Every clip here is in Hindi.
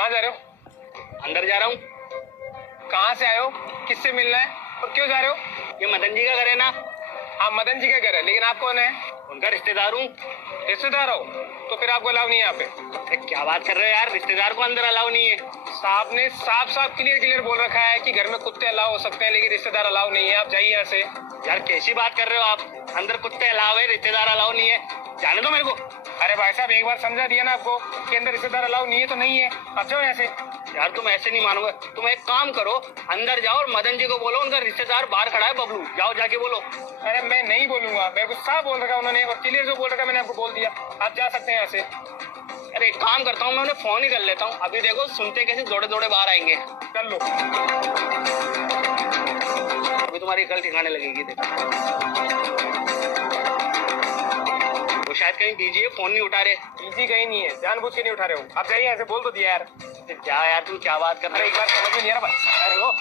कहाँ जा रहे हो? अंदर जा रहा हूँ। कहाँ से आए हो? किससे मिलना है और क्यों जा रहे हो? ये मदन जी का घर है ना? हाँ, मदन जी का घर है, लेकिन आप कौन है? उनका रिश्तेदार हूँ। रिश्तेदार हो तो फिर आपको अलाउ नहीं है यहाँ पे। अरे क्या बात कर रहे हो यार, रिश्तेदार को अंदर अलाउ नहीं है। साहब ने साफ साफ क्लियर बोल रखा है कि घर में कुत्ते अलाउ हो सकते हैं लेकिन रिश्तेदार अलाउ नहीं है। आप जाइए यहाँ से। यार कैसी बात कर रहे हो आप, अंदर कुत्ते अलाउ है, रिश्तेदार अलाउ नहीं है, जाने दो मेरे को। अरे भाई साहब, एक बार समझा दिया ना आपको कि अंदर रिश्तेदार अलाउ नहीं है तो नहीं है। आप जाओ यहाँ से। यार तुम ऐसे नहीं मानोगे, तुम एक काम करो, अंदर जाओ और मदन जी को बोलो उनका रिश्तेदार बाहर खड़ा है बबलू, जाओ जाके बोलो। अरे मैं नहीं बोलूंगा, मेरे को साफ बोल रखा उन्होंने और क्लियर जो बोल रखा मैंने आपको बोल दिया। आप जा सकते हैं यहाँ से। अरे एक काम करता हूँ, मैं उन्हें फोन ही कर लेता हूँ, अभी देखो सुनते कैसे दौड़े दौड़े बाहर आएंगे। कर लो। अभी तुम्हारी कल ठिकाने लगेगी। देखो वो शायद कहीं बिजी है, फोन नहीं उठा रहे। बिजी कहीं नहीं है, जानबूझ के नहीं उठा रहे हो। आप जाइए ऐसे, बोल तो दिया यार। क्या यार तुम क्या बात कर रहे हो? एक बार समझ में नहीं आ रहा भाई। अरे वो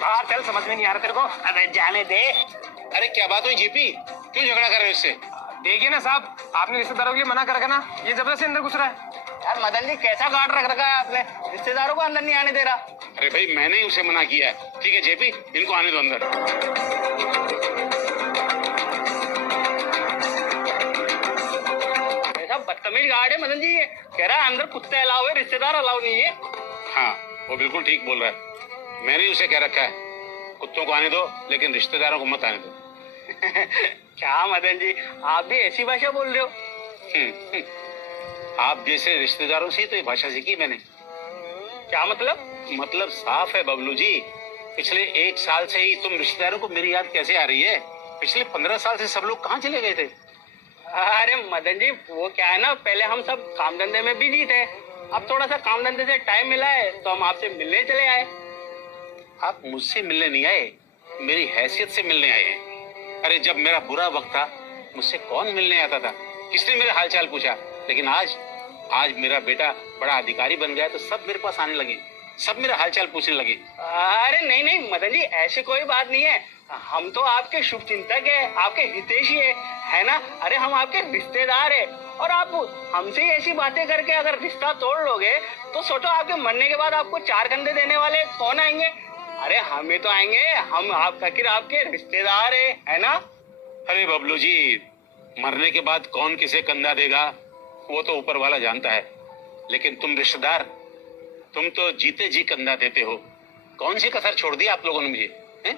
बाहर चल, समझ में नहीं आ रहा तेरे को। अरे जाने दे। अरे क्या बात हुई जीपी, क्यों झगड़ा कर रहे हो इससे? देखिए ना साहब, आपने रिश्तेदारों के लिए मना कर रखा ना, ये जबरदस्ती अंदर घुस रहा है। यार मदन जी कैसा गार्ड रख रखा है आपने, रिश्तेदारों को अंदर नहीं आने दे रहा। अरे भाई मैंने ही उसे मना किया है। ठीक है जेपी, इनको आने दो अंदर। ऐसा बदतमीज गार्ड है मदन जी, ये कह रहा है अंदर कुत्ते अलाउ है, रिश्तेदार अलाउ नहीं है। हाँ वो बिल्कुल ठीक बोल रहा है, मैंने ही उसे कह रखा है कुत्तों को आने दो लेकिन रिश्तेदारों को मत आने दो। क्या मदन जी, आप भी ऐसी भाषा बोल रहे हो? आप जैसे रिश्तेदारों से ही तो ये भाषा सीखी मैंने। क्या मतलब? मतलब साफ है बबलू जी, पिछले 1 साल से ही तुम रिश्तेदारों को मेरी याद कैसे आ रही है? पिछले 15 साल से सब लोग कहाँ चले गए थे? अरे मदन जी वो क्या है ना, पहले हम सब काम धंधे में बिजी थे, अब थोड़ा सा काम धंधे से टाइम मिला है तो हम आपसे मिलने चले आए। आप मुझसे मिलने नहीं आए, मेरी हैसियत से मिलने आए हैं। अरे जब मेरा बुरा वक्त था मुझसे कौन मिलने आता था, किसने मेरा हालचाल पूछा? लेकिन आज मेरा बेटा बड़ा अधिकारी बन गया तो सब मेरे पास आने लगे, सब मेरा हालचाल पूछने लगे। अरे नहीं मदन जी, ऐसी कोई बात नहीं है, हम तो आपके शुभ चिंतक है, आपके हितैषी है ना। अरे हम आपके रिश्तेदार है और आप हमसे ही ऐसी बातें करके अगर रिश्ता तोड़ लोगे तो सोचो आपके मरने के बाद आपको 4 कंधे देने वाले कौन आएंगे? अरे हम ही तो आएंगे, हम आपके रिश्तेदार है ना। अरे बबलू जी, मरने के बाद कौन किसे कंधा देगा वो तो ऊपर वाला जानता है, लेकिन तुम रिश्तेदार, तुम तो जीते जी कंधा देते हो। कौन सी कसर छोड़ दी आप लोगों ने मुझे, हैं?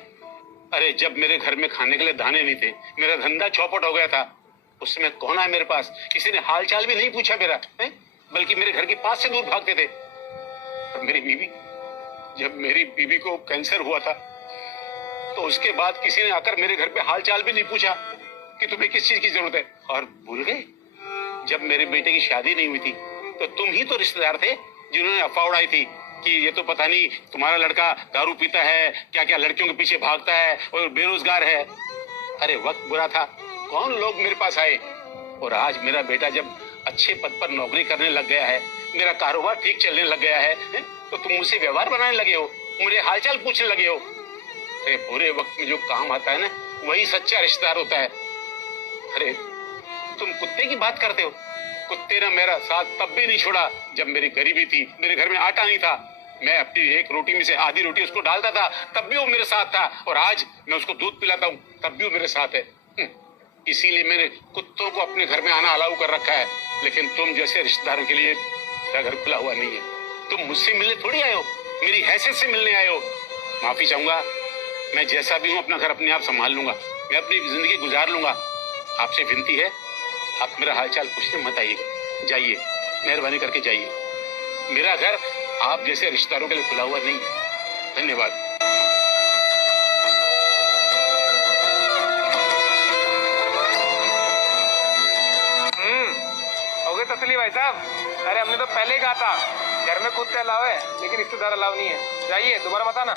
अरे जब मेरे घर में खाने के लिए दाने नहीं थे, मेरा धंधा चौपट हो गया था, उस समय कौन आया मेरे पास? किसी ने हालचाल भी नहीं पूछा मेरा, हैं? बल्कि मेरे घर के पास से दूर भागते थे। जब मेरी बीवी को कैंसर हुआ था तो उसके बाद किसी ने आकर मेरे घर पे हालचाल भी नहीं पूछा कि तुम्हें किस चीज की जरूरत है। और भूल गए जब मेरे बेटे की शादी नहीं हुई थी तो तुम ही तो रिश्तेदार थे जिन्होंने अफवाह उड़ाई थी कि ये तो पता नहीं तुम्हारा लड़का दारू पीता है, क्या क्या लड़कियों के पीछे भागता है और बेरोजगार है। अरे वक्त बुरा था, कौन लोग मेरे पास आए। और आज मेरा बेटा जब अच्छे पद पर नौकरी करने लग गया है, मेरा कारोबार ठीक चलने लग गया है, तो तुम मुझसे व्यवहार बनाने लगे हो, मुझे हालचाल पूछने लगे हो। अरे बुरे वक्त में जो काम आता है ना, वही सच्चा रिश्तेदार होता है। अरे तुम कुत्ते की बात करते हो, कुत्ते ने मेरा साथ तब भी नहीं छोड़ा जब मेरी गरीबी थी, मेरे घर में आटा नहीं था, मैं अपनी एक रोटी में से आधी रोटी उसको डालता था, तब भी वो मेरे साथ था। और आज मैं उसको दूध पिलाता हूँ तब भी वो मेरे साथ है। इसीलिए मैंने कुत्तों को अपने घर में आना अलाउ कर रखा है, लेकिन तुम जैसे रिश्तेदारों के लिए मेरा घर खुला हुआ नहीं है। तुम मुझसे मिलने थोड़ी आए हो, मेरी हैसियत से मिलने आए हो। माफी चाहूंगा, मैं जैसा भी हूँ अपना घर अपने आप संभाल लूंगा, मैं अपनी जिंदगी गुजार लूंगा। आपसे विनती है, आप मेरा हालचाल पूछने मत आइएगा, जाइए, मेहरबानी करके जाइए। मेरा घर आप जैसे रिश्तेदारों के लिए खुला हुआ नहीं है। धन्यवाद। हो गए तसली भाई साहब। अरे हमने तो पहले ही कहा था घर में कुत्ते अलाउ है लेकिन रिश्तेदार अलाउ नहीं है। जाइए, दोबारा मत आना।